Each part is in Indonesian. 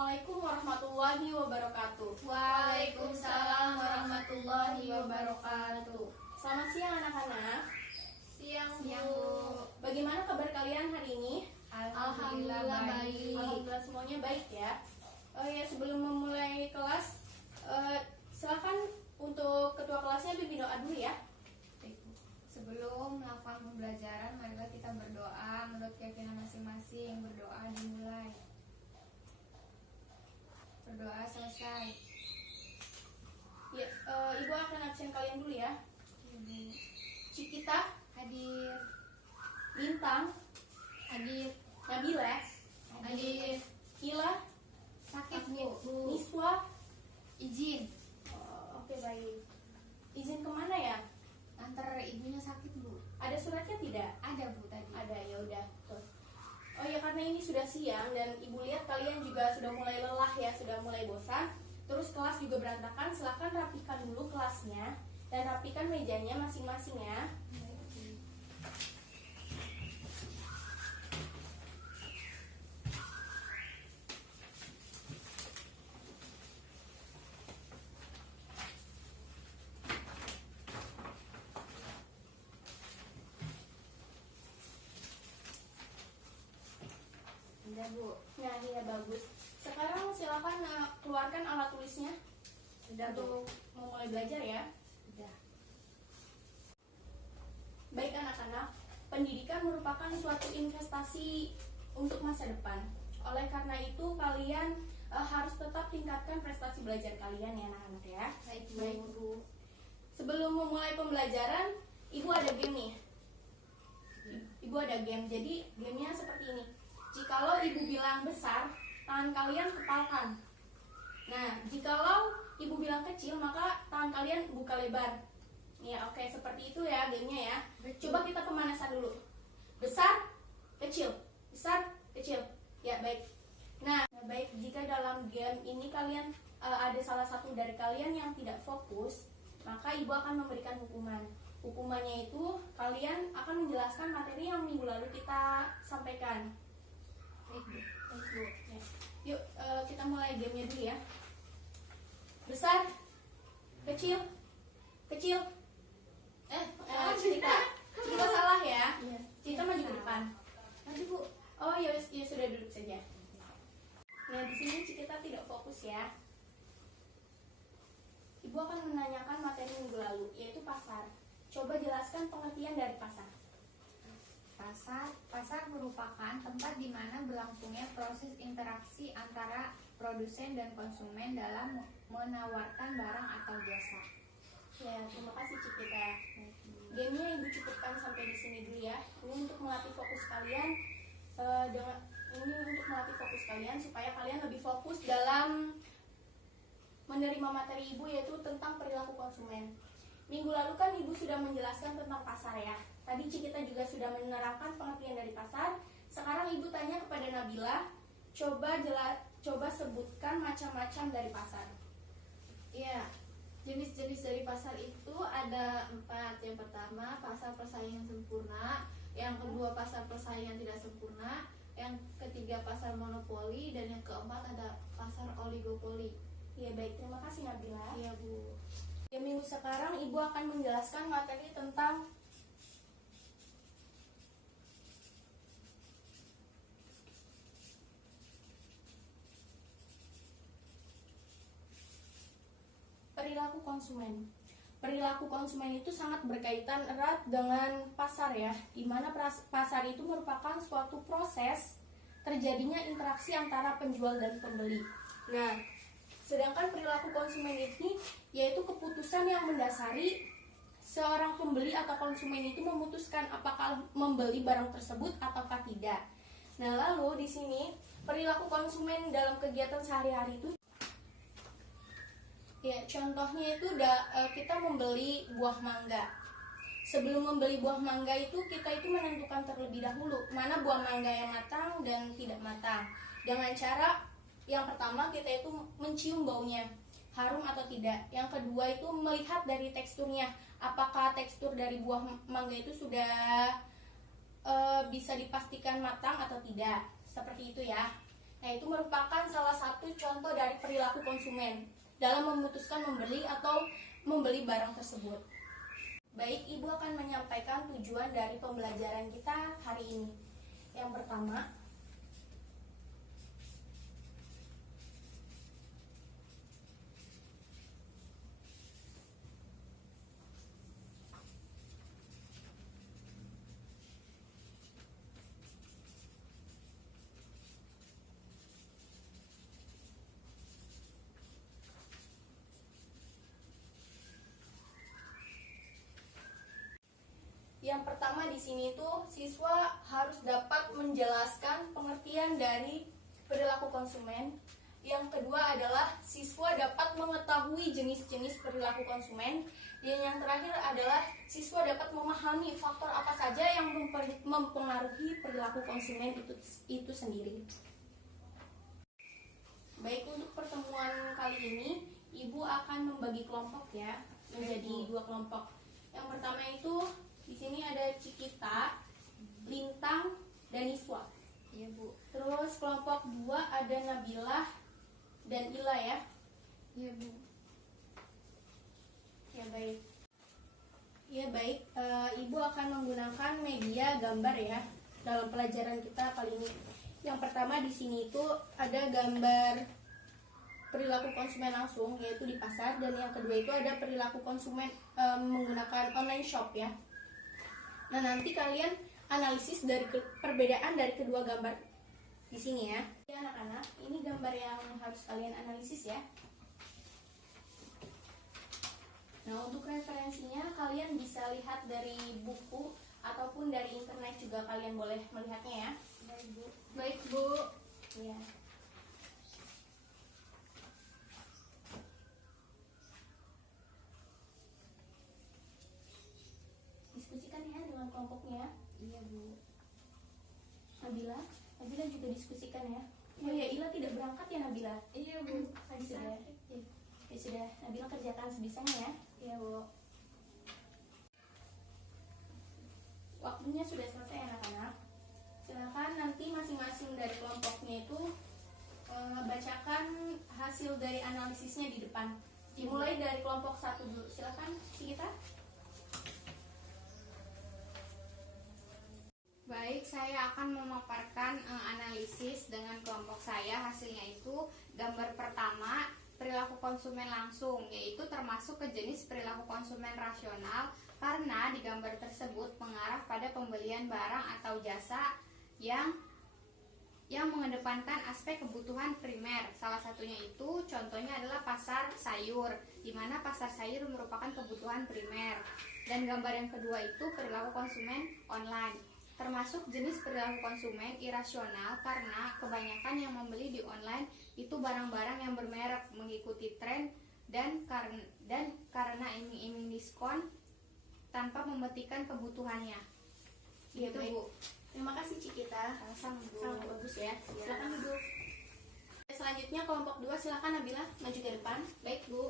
Assalamualaikum warahmatullahi wabarakatuh. Waalaikumsalam warahmatullahi wabarakatuh. Selamat siang anak-anak. Siang, Bu. Bagaimana kabar kalian hari ini? Alhamdulillah baik. Alhamdulillah semuanya baik ya. Oh ya, sebelum memulai kelas, silakan untuk ketua kelasnya bimbing doa dulu ya. Sebelum melakukan pembelajaran, marilah kita berdoa menurut keyakinan masing-masing. Berdoa dimulai. Berdoa selesai. Ya, Ibu akan absen kalian dulu ya. Ibu Cikita, hadir. Bintang, Hadir. Nabila, Hadir. Kila, Sakit Bu. Niswa. Izin. Oke baik. Izin kemana ya? Antar ibunya sakit Bu. Ada suratnya tidak? Ada Bu tadi. Ada, ya udah. Tuh. Oh ya, karena ini sudah siang dan ibu lihat kalian juga sudah mulai lelah ya, sudah mulai bosan. Terus kelas juga berantakan. Silahkan rapikan dulu kelasnya dan rapikan mejanya masing-masing ya. Ada Bu. Nah, iya bagus. Sekarang silakan keluarkan alat tulisnya Sudah Bu. untuk memulai belajar ya. Sudah. Baik anak-anak, pendidikan merupakan suatu investasi untuk masa depan. Oleh karena itu kalian harus tetap tingkatkan prestasi belajar kalian ya anak-anak ya. Baik Baik. Bu. Sebelum memulai pembelajaran, Ibu ada game nih. Ibu ada game. Jadi gamenya seperti ini. Jikalau Ibu bilang besar, tangan kalian kepalkan. Nah, jikalau Ibu bilang kecil, maka tangan kalian buka lebar. Ya, oke, seperti itu ya gamenya ya. Betul. Coba kita pemanasan dulu. Besar, kecil, besar, kecil. Ya, baik. Nah, baik, jika dalam game ini kalian ada salah satu dari kalian yang tidak fokus, maka Ibu akan memberikan hukuman. Hukumannya itu kalian akan menjelaskan materi yang minggu lalu kita sampaikan. Baik Bu. Baik, Bu. Ya. Yuk, kita mulai gamenya dulu ya. Besar, kecil, kecil. Cerita salah ya. Iya. Cerita maju ke depan. Nanti Bu. Oh ya, ya sudah duduk saja. Nah, di sini kita tidak fokus ya. Ibu akan menanyakan materi minggu lalu, yaitu pasar. Coba jelaskan pengertian dari pasar. Pasar merupakan tempat di mana berlangsungnya proses interaksi antara produsen dan konsumen dalam menawarkan barang atau jasa. Ya, terima kasih Cikita. Gamenya Ibu cukupkan sampai di sini dulu ya. Ini untuk melatih fokus kalian. Supaya kalian lebih fokus dalam menerima materi Ibu, yaitu tentang perilaku konsumen. Minggu lalu kan Ibu sudah menjelaskan tentang pasar ya. Tadi Cikita juga sudah menerangkan pengertian dari pasar. Sekarang Ibu tanya kepada Nabila, coba sebutkan macam-macam dari pasar. Iya, jenis-jenis dari pasar itu ada 4. Yang pertama, pasar persaingan sempurna. Yang kedua, pasar persaingan tidak sempurna. Yang ketiga, pasar monopoli. Dan yang keempat, ada pasar oligopoli. Ya baik, terima kasih Nabila. Iya Bu. Ya, minggu sekarang Ibu akan menjelaskan materi tentang perilaku konsumen. Perilaku konsumen itu sangat berkaitan erat dengan pasar ya, di mana pasar itu merupakan suatu proses terjadinya interaksi antara penjual dan pembeli. Nah, sedangkan perilaku konsumen ini yaitu keputusan yang mendasari seorang pembeli atau konsumen itu memutuskan apakah membeli barang tersebut ataukah tidak. Nah, lalu di sini perilaku konsumen dalam kegiatan sehari-hari itu ya, contohnya itu kita membeli buah mangga. Sebelum membeli buah mangga itu kita itu menentukan terlebih dahulu mana buah mangga yang matang dan tidak matang. Dengan cara yang pertama kita itu mencium baunya, harum atau tidak. Yang kedua itu melihat dari teksturnya, apakah tekstur dari buah mangga itu sudah bisa dipastikan matang atau tidak. Seperti itu ya. Nah, itu merupakan salah satu contoh dari perilaku konsumen dalam memutuskan membeli atau membeli barang tersebut. Baik, Ibu akan menyampaikan tujuan dari pembelajaran kita hari ini. Yang pertama, di sini tuh siswa harus dapat menjelaskan pengertian dari perilaku konsumen. Yang kedua adalah siswa dapat mengetahui jenis-jenis perilaku konsumen. Dan yang terakhir adalah siswa dapat memahami faktor apa saja yang mempengaruhi perilaku konsumen itu sendiri. Baik, untuk pertemuan kali ini Ibu akan membagi kelompok ya menjadi dua kelompok. Yang pertama itu di sini ada Cikita, Lintang, dan Iswa. Iya, Bu. Terus kelompok 2 ada Nabilah dan Ila ya. Iya, Bu. Ya baik. Ya baik, Ibu akan menggunakan media gambar ya dalam pelajaran kita kali ini. Yang pertama di sini itu ada gambar perilaku konsumen langsung yaitu di pasar, dan yang kedua itu ada perilaku konsumen menggunakan online shop ya. Nah, nanti kalian analisis dari perbedaan dari kedua gambar di sini ya. Ya anak-anak, ini gambar yang harus kalian analisis ya. Nah, untuk referensinya kalian bisa lihat dari buku ataupun dari internet juga, kalian boleh melihatnya ya. Baik, Bu. Baik, Bu. Ya. Diskusikan ya dengan kelompoknya. Iya, Bu. Nabila juga diskusikan ya. Oh ya, Ila tidak berangkat ya Nabila? Iya, Bu. Sudah. Ya sudah, Nabila kerjakan sebisanya ya. Iya, Bu. Waktunya sudah selesai anak-anak. Silakan nanti masing-masing dari kelompoknya itu bacakan hasil dari analisisnya di depan. Dimulai dari kelompok 1 dulu. Silakan Cikita. Baik, saya akan memaparkan analisis dengan kelompok saya. Hasilnya itu gambar pertama, perilaku konsumen langsung, yaitu termasuk ke jenis perilaku konsumen rasional karena di gambar tersebut mengarah pada pembelian barang atau jasa yang mengedepankan aspek kebutuhan primer. Salah satunya itu contohnya adalah pasar sayur, di mana pasar sayur merupakan kebutuhan primer. Dan gambar yang kedua itu perilaku konsumen online, termasuk jenis perilaku konsumen irasional karena kebanyakan yang membeli di online itu barang-barang yang bermerek, mengikuti tren dan karena iming-iming diskon tanpa memetikkan kebutuhannya. Iya, Gitu, baik. Bu. Terima kasih Cikita. Sama, Bu. Sangat bagus ya. Iya. Silakan duduk. Selanjutnya kelompok 2, silakan Nabila maju ke depan. Baik, Bu.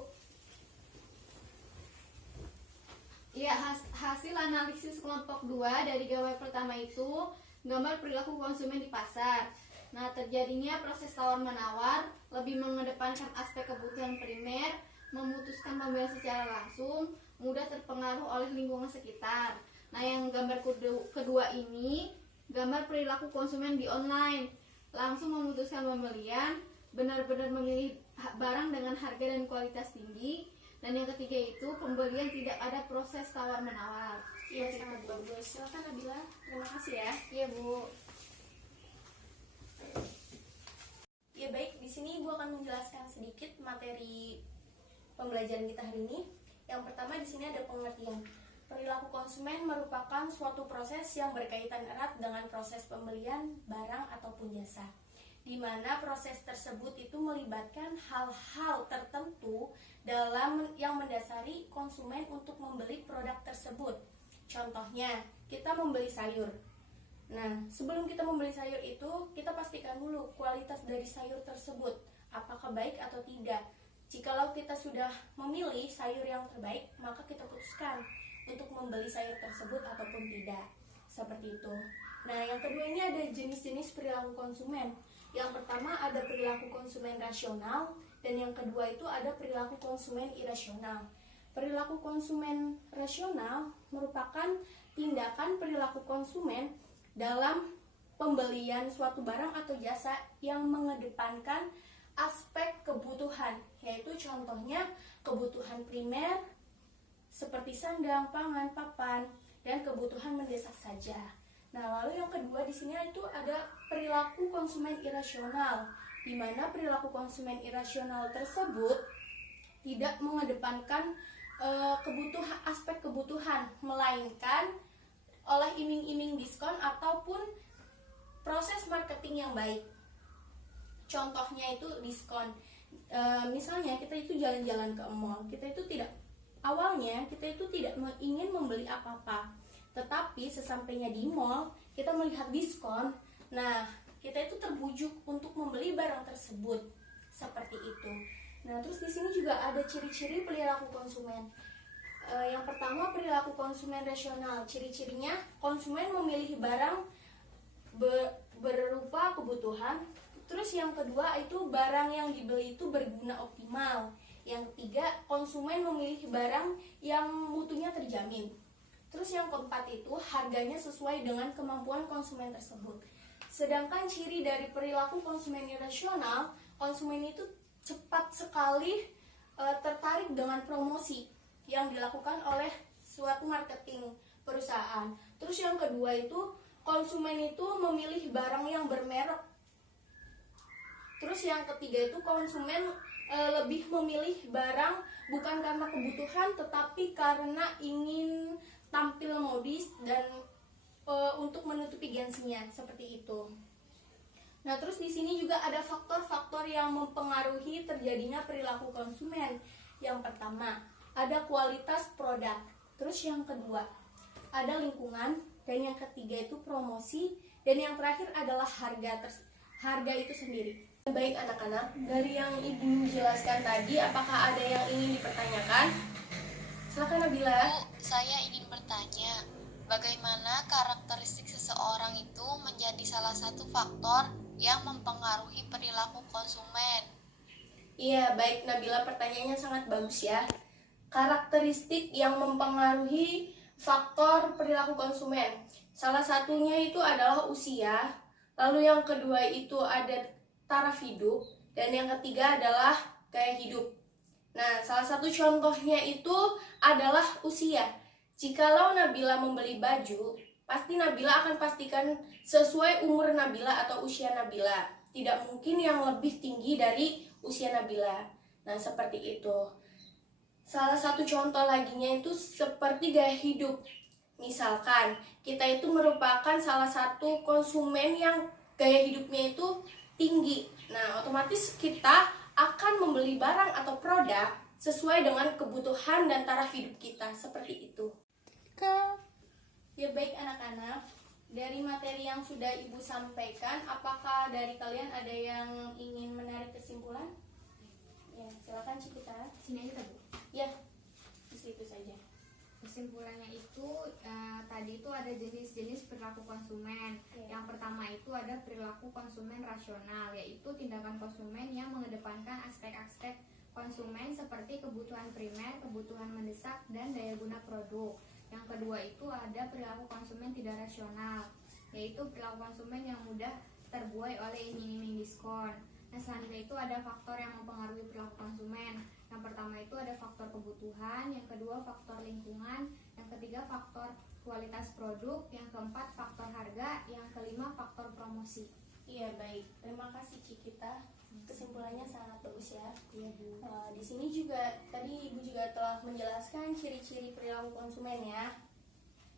Ya, hasil analisis kelompok 2 dari gambar pertama itu gambar perilaku konsumen di pasar. Nah, terjadinya proses tawar-menawar lebih mengedepankan aspek kebutuhan primer, memutuskan pembelian secara langsung, mudah terpengaruh oleh lingkungan sekitar. Nah, yang gambar kedua ini gambar perilaku konsumen di online, langsung memutuskan pembelian, benar-benar memilih barang dengan harga dan kualitas tinggi. Dan yang ketiga itu pembelian tidak ada proses tawar-menawar. Iya, sangat bagus. Silakan Nabila. Terima kasih ya. Iya, Bu. Ya baik, di sini Ibu akan menjelaskan sedikit materi pembelajaran kita hari ini. Yang pertama di sini ada pengertian. Perilaku konsumen merupakan suatu proses yang berkaitan erat dengan proses pembelian barang ataupun jasa, di mana proses tersebut itu melibatkan hal-hal tertentu yang mendasari konsumen untuk membeli produk tersebut. Contohnya, kita membeli sayur. Nah, sebelum kita membeli sayur itu, kita pastikan dulu kualitas dari sayur tersebut, apakah baik atau tidak. Jikalau kita sudah memilih sayur yang terbaik, maka kita putuskan untuk membeli sayur tersebut ataupun tidak. Seperti itu. Nah, yang kedua ini ada jenis-jenis perilaku konsumen. Yang pertama ada perilaku konsumen rasional, dan yang kedua itu ada perilaku konsumen irasional. Perilaku konsumen rasional merupakan tindakan perilaku konsumen dalam pembelian suatu barang atau jasa yang mengedepankan aspek kebutuhan, yaitu contohnya kebutuhan primer seperti sandang, pangan, papan, dan kebutuhan mendesak saja. Nah, lalu yang kedua di sini itu ada perilaku konsumen irasional, di mana perilaku konsumen irasional tersebut tidak mengedepankan aspek kebutuhan, melainkan oleh iming-iming diskon ataupun proses marketing yang baik. Contohnya itu diskon. Misalnya kita itu jalan-jalan ke mall, awalnya kita itu tidak ingin membeli apa-apa, tetapi sesampainya di mall kita melihat diskon. Nah, kita itu terbujuk untuk membeli barang tersebut, seperti itu. Nah, terus di sini juga ada ciri-ciri perilaku konsumen. Yang pertama, perilaku konsumen rasional. Ciri-cirinya, konsumen memilih barang berupa kebutuhan. Terus yang kedua itu barang yang dibeli itu berguna optimal. Yang ketiga, konsumen memilih barang yang mutunya terjamin. Terus yang keempat itu harganya sesuai dengan kemampuan konsumen tersebut. Sedangkan ciri dari perilaku konsumen irasional, konsumen itu cepat sekali tertarik dengan promosi yang dilakukan oleh suatu marketing perusahaan. Terus yang kedua itu konsumen itu memilih barang yang bermerek. Terus yang ketiga itu konsumen lebih memilih barang bukan karena kebutuhan, tetapi karena ingin tampil modis dan untuk menutupi gengsinya, seperti itu. Nah, terus di sini juga ada faktor-faktor yang mempengaruhi terjadinya perilaku konsumen. Yang pertama, ada kualitas produk. Terus yang kedua, ada lingkungan, dan yang ketiga itu promosi, dan yang terakhir adalah harga itu sendiri. Baik anak-anak, dari yang Ibu jelaskan tadi, apakah ada yang ingin dipertanyakan? Silakan Nabila. Bu, saya ingin bertanya, bagaimana karakteristik seseorang itu menjadi salah satu faktor yang mempengaruhi perilaku konsumen? Iya, baik Nabila, pertanyaannya sangat bagus ya. Karakteristik yang mempengaruhi faktor perilaku konsumen. Salah satunya itu adalah usia, lalu yang kedua itu ada taraf hidup, dan yang ketiga adalah gaya hidup. Nah, salah satu contohnya itu adalah usia. Jikalau Nabila membeli baju, pasti Nabila akan pastikan sesuai umur Nabila atau usia Nabila. Tidak mungkin yang lebih tinggi dari usia Nabila. Nah, seperti itu. Salah satu contoh laginya itu seperti gaya hidup. Misalkan, kita itu merupakan salah satu konsumen yang gaya hidupnya itu tinggi. Nah, otomatis kita akan membeli barang atau produk sesuai dengan kebutuhan dan taraf hidup kita, seperti itu. Ya baik anak-anak, dari materi yang sudah Ibu sampaikan, apakah dari kalian ada yang ingin menarik kesimpulan? Ya, silakan Cikita. Sini aja Bu. Ya, di situ saja. Kesimpulannya itu tadi itu ada jenis-jenis perilaku konsumen. Yang pertama itu ada perilaku konsumen rasional, yaitu tindakan konsumen yang mengedepankan aspek-aspek konsumen seperti kebutuhan primer, kebutuhan mendesak, dan daya guna produk. Yang kedua itu ada perilaku konsumen tidak rasional, yaitu perilaku konsumen yang mudah terbuai oleh iming-iming diskon. Nah, selanjutnya itu ada faktor yang mempengaruhi perilaku konsumen. Yang pertama itu ada faktor kebutuhan, yang kedua faktor lingkungan, yang ketiga faktor kualitas produk, yang keempat faktor harga, yang kelima faktor promosi. Iya baik, terima kasih Cikita. Kesimpulannya sangat bagus ya. Iya Bu. Di sini juga tadi Ibu juga telah menjelaskan ciri-ciri perilaku konsumen ya,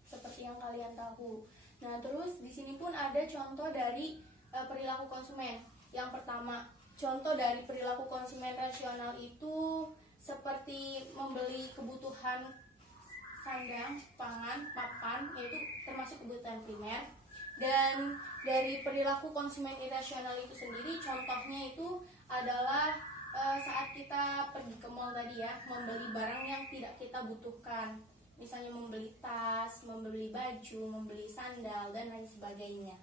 seperti yang kalian tahu. Nah, terus di sini pun ada contoh dari perilaku konsumen. Yang pertama, contoh dari perilaku konsumen rasional itu seperti membeli kebutuhan sandang, pangan, papan, yaitu termasuk kebutuhan primer. Dan dari perilaku konsumen irasional itu sendiri, contohnya itu adalah saat kita pergi ke mall tadi ya, membeli barang yang tidak kita butuhkan. misalnya membeli tas, membeli baju, membeli sandal, dan lain sebagainya.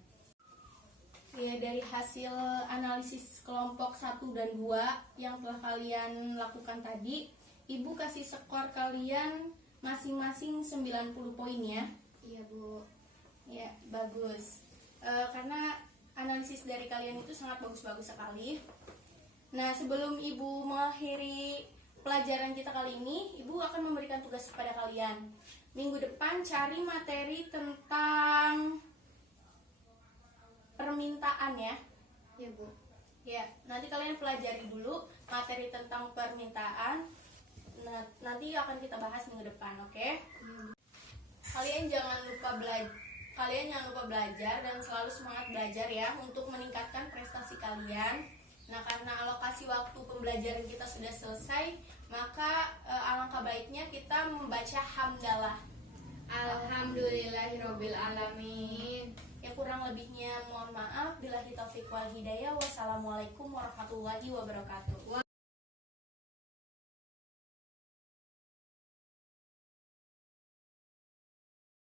Ya, dari hasil analisis kelompok 1 dan 2 yang telah kalian lakukan tadi, Ibu kasih skor kalian masing-masing 90 poin ya. Iya, Bu. Ya, bagus. Karena analisis dari kalian itu sangat bagus-bagus sekali. Nah, sebelum Ibu mengakhiri pelajaran kita kali ini, Ibu akan memberikan tugas kepada kalian. Minggu depan cari materi tentang permintaan ya. Iya, Bu. Ya, nanti kalian pelajari dulu materi tentang permintaan. Nah, nanti akan kita bahas minggu depan, oke? Kalian jangan lupa belajar dan selalu semangat belajar ya untuk meningkatkan prestasi kalian. Nah, karena alokasi waktu pembelajaran kita sudah selesai, maka alangkah baiknya kita membaca hamdalah. Alhamdulillahirabbil alamin. Ya, kurang lebihnya mohon maaf. Billahi taufiq wal hidayah. Wassalamualaikum warahmatullahi wabarakatuh.